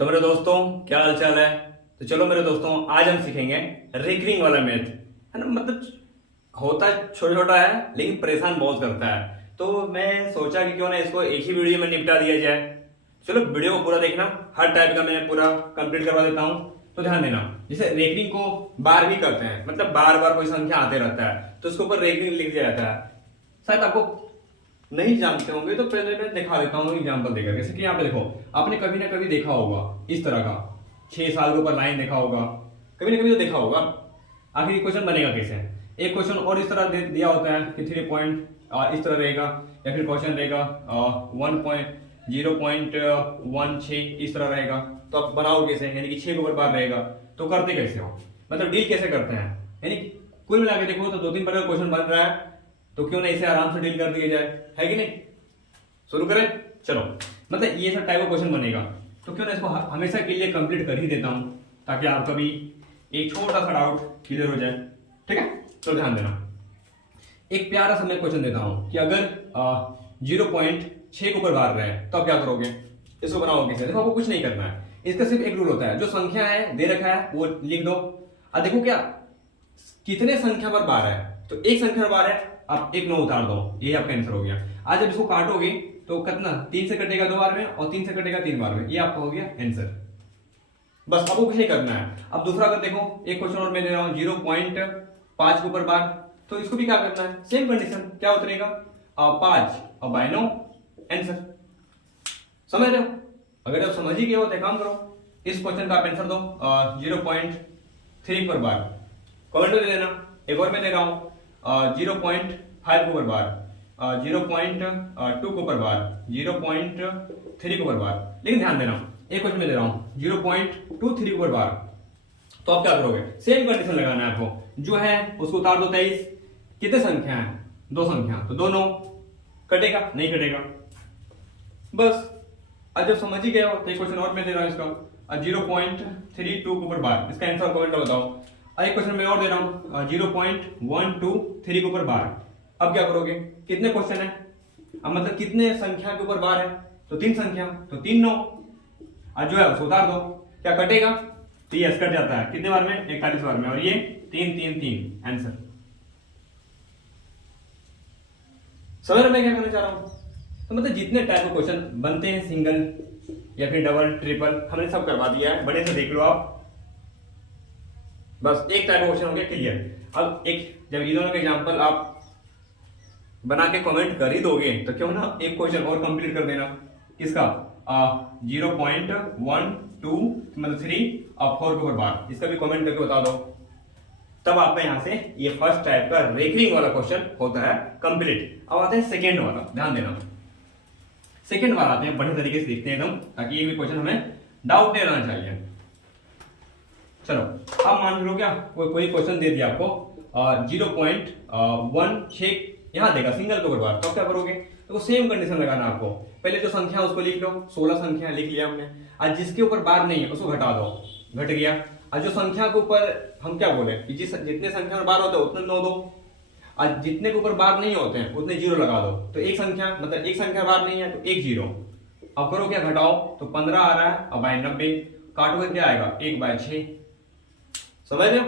तो मेरे दोस्तों, क्या हाल चाल है। तो चलो मेरे दोस्तों, आज हम सीखेंगे रिकरिंग वाला मैथ, है ना। मतलब होता छोटा छोटा है लेकिन परेशान बहुत करता है। तो मैं सोचा कि क्यों ना इसको एक ही वीडियो में निपटा दिया जाए। चलो वीडियो को पूरा देखना, हर टाइप का मैं पूरा कंप्लीट करवा देता हूँ। तो ध्यान देना, जैसे रेकरिंग को बार भी करते हैं, मतलब बार बार कोई संख्या आते रहता है तो उसके ऊपर रेकरिंग लिख दिया जाता है। शायद आपको नहीं जानते होंगे तो पहले मैं दिखा देता हूँ एग्जांपल देकर। जैसे कि यहाँ पे देखो, आपने कभी ना कभी देखा होगा इस तरह का 6 साल के ऊपर लाइन देखा होगा, कभी ना कभी तो देखा होगा। आखिर क्वेश्चन बनेगा कैसे। एक क्वेश्चन और इस तरह दिया होता है कि 3 पॉइंट इस तरह रहेगा, या फिर क्वेश्चन रहेगा 0.16 इस तरह रहेगा। तो आप बनाओ कैसे, यानी कि 6 के ऊपर बार रहेगा तो करते कैसे हो, मतलब डील कैसे करते हैं। यानी कुल मिला के देखो तो 2-3 प्रकार का क्वेश्चन बन रहा है, तो क्यों ना इसे आराम से डील कर दिया जाए, है कि नहीं। शुरू करें, चलो। मतलब ये सब टाइप का क्वेश्चन बनेगा तो क्यों ना इसको हमेशा के लिए कंप्लीट कर ही देता हूं, ताकि आपका भी एक छोटा सा डाउट क्लियर हो जाए। ठीक है, तो ध्यान देना। एक प्यारा सा मैं क्वेश्चन देता हूं कि अगर 0.6 के ऊपर बार रहे तो आप क्या करोगे, इसको बनाओगे कैसे। देखो, आपको कुछ नहीं करना है, इसका सिर्फ एक रूल होता है, जो संख्या है दे रखा है वो लिख दो। अब देखो क्या कितने संख्या पर बार है, तो एक संख्या पर बार है, आप एक 9 उतार दो, ये आपका आंसर हो गया। आज जब इसको काटोगे तो कितना 3 से कटेगा 2 बार में, और 3 से कटेगा 3 बार में, ये आपका हो गया आंसर। बस आपको कुछ नहीं करना है। अब दूसरा अगर देखो, एक क्वेश्चन और मैं दे रहा हूं 0.5 के ऊपर बार, तो इसको भी क्या करना है, सेम कंडीशन, क्या उतरेगा 5 और बाय 9 आंसर। समझ रहे हो। अगर आप समझ ही गए हो तो काम करो, इस क्वेश्चन का आप आंसर दो 0.3 पर बार, कमेंट में दे देना। एक और मैं दे रहा हूं 0.5 के ऊपर बार, 0.2 के ऊपर बार, 0.3 के ऊपर बार। लेकिन ध्यान देना, एक क्वेश्चन में दे रहा हूं 0.23 के ऊपर बार, तो आप क्या करोगे, सेम कंडीशन लगाना है आपको, जो है उसको उतार दो 23। कितने संख्या है, 2 संख्या, तो 2 9 कटेगा, नहीं कटेगा। बस आज जब समझ ही गए हो तो एक क्वेश्चन और मैं दे रहा हूं इसका 0.32 के ऊपर बार, इसका आंसर कमेंट में बताओ। एक क्वेश्चन मैं और दे रहा हूं 0.123 के ऊपर बार। अब क्या करोगे, कितने क्वेश्चन है, अब मतलब कितने संख्या के ऊपर बार है, तो 3 संख्या, तो 3 9, आज जो है उसको उतार दो, क्या कटेगा, तो ये कट जाता है कितने बार में, 41 बार में, और ये 3 3 3 आंसर। समझ रहे मैं क्या करना चाह रहा हूं। तो मतलब जितने टाइप के क्वेश्चन बनते हैं, सिंगल या फिर डबल ट्रिपल, हमने सब करवा दिया है, बड़े से देख लो आप। बस एक टाइप का क्वेश्चन हो गया क्लियर। अब एक जब इन दोनों के एग्जांपल आप बना के कमेंट कर ही दोगे तो क्यों ना एक क्वेश्चन और कंप्लीट कर देना। किसका 0.12 मतलब 3 और 4 के ऊपर बार, इसका भी कमेंट करके बता दो। तब आपका यहां से ये फर्स्ट टाइप का रेकरिंग वाला क्वेश्चन होता है कंप्लीट। अब आते हैं सेकेंड वाला, ध्यान देना। सेकेंड वाला आते हैं, बढ़िया तरीके से देखते हैं एकदम, ताकि ये भी क्वेश्चन हमें डाउट नहीं रहना चाहिए। चलो, अब मान लो क्या कोई क्वेश्चन दे दिया आपको 0.16 यहां देगा सिंगल के ऊपर बार, तो क्या करोगे, तो सेम कंडीशन लगाना आपको। पहले जो संख्या उसको लिख लो, 16 संख्या लिख लिया हमने। आज जिसके ऊपर बार नहीं है उसको घटा दो, घट गया। आज जो संख्या के ऊपर हम क्या बोले कि जितने संख्या में बार होते हैं उतने 9 दो, आज जितने के ऊपर बार नहीं होते हैं उतने 0 लगा दो। तो एक संख्या मतलब एक संख्या बार नहीं है तो एक 0। अब करो क्या, घटाओ, तो 15 आ रहा है और बाय 90, काटोगे क्या आएगा 1/6। समझ रहे हो।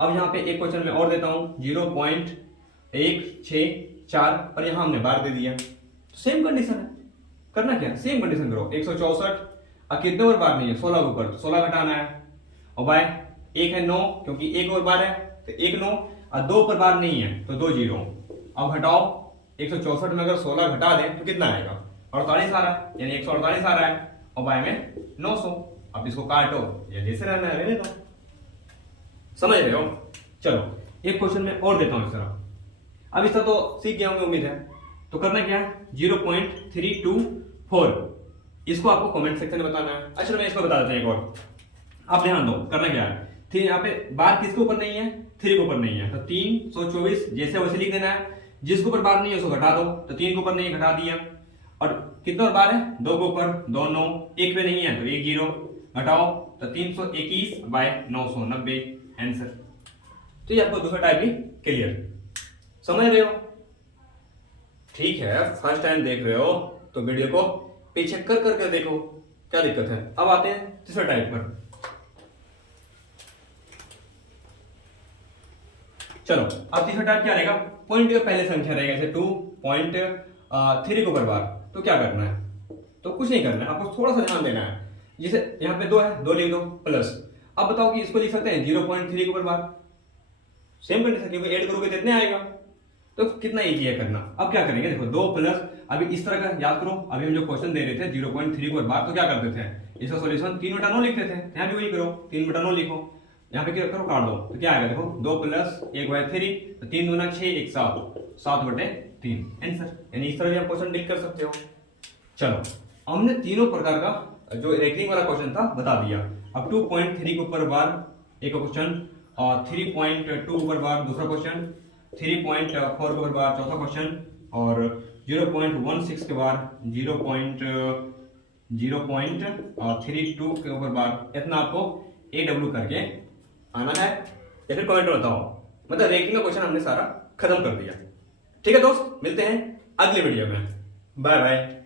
अब यहाँ पे एक क्वेश्चन में और देता हूं 0.164 पर यहां हमने बार दे दिया, तो सेम कंडीशन है, करना क्या, सेम कंडीशन करो। 164 और कितने और बार नहीं है, 16 के ऊपर, तो 16 घटाना है, और बाय एक है 9, क्योंकि एक और बार है तो 1 9, और 2 पर बार नहीं है तो 2 0। अब घटाओ, 164 में अगर 16 घटा दें तो कितना आएगा, 48 आ रहा है, यानी 148 आ रहा है, और बाय में 900। अब इसको काटो, ये जैसे रहना है रहने दो। समझ रहे हो। चलो, एक क्वेश्चन में और देता हूं इस तरह। अब इस तरह तो सीख गया होंगे उम्मीद है। तो करना क्या है, 0.324, इसको आपको कमेंट सेक्शन में बताना है। अच्छा, मैं इसको बता देता हूं एक और, आप ध्यान दो। करना क्या है, यहाँ पे बार किसके ऊपर नहीं है, 3 के ऊपर नहीं है, तो 324 जैसे वैसे लिख देना है। जिसके ऊपर बार नहीं है उसको घटा दो, तो 3 के ऊपर नहीं है, घटा दिया। और कितने और बार है, 2 के ऊपर, 2 9, 1 पे नहीं है तो 1 0, घटाओ, तो 321 बाय 990 आंसर। तो ये आपको दूसरा टाइप भी क्लियर, समझ रहे हो। ठीक है, फर्स्ट टाइम देख रहे हो तो वीडियो को पीछे कर करके देखो, क्या दिक्कत है। अब आते हैं तीसरे टाइप पर। चलो अब तीसरा टाइप क्या रहेगा, पॉइंट के पहले संख्या रहेगा, जैसे 2.3 को बराबर। तो क्या करना है, तो कुछ नहीं करना है, आपको थोड़ा सा ध्यान देना है। जैसे यहाँ पे 2 है, 2 लिख दो प्लस। अब बताओ कि इसको लिख सकते हैं 0.3 को बराबर, सेम कंडीशन, क्योंकि ऐड करोगे तो इतने आएगा। तो कितना इजी है करना। अब क्या करेंगे, देखो 2 प्लस, अभी इस तरह का याद करो, अभी हम जो क्वेश्चन दे रहे थे 0.3 को बराबर, तो क्या करते थे, इसका सॉल्यूशन 3/9 लिखते थे। यहाँ भी वही करो, 3/9 लिखो, यहाँ पे क्या करो, काट दो, तो क्या आएगा, देखो 2 प्लस 1/3, तो 3 दूना 6, 1 7, 7/3 आंसर। यानी इस तरह भी आप क्वेश्चन लिख कर सकते हो। चलो हमने तीनों प्रकार का जो रैंकिंग वाला क्वेश्चन था बता दिया। अब 2.3 के ऊपर बार एक क्वेश्चन, और 3.2 ऊपर बार दूसरा क्वेश्चन, 3.4 के ऊपर बार चौथा क्वेश्चन, और 0.16 के बार 0.32 के ऊपर बार। इतना आपको AW करके आना है, या फिर कमेंट में बताओ। मतलब रैंकिंग का क्वेश्चन हमने सारा खत्म कर दिया। ठीक है दोस्त, मिलते हैं अगली वीडियो में। Bye bye.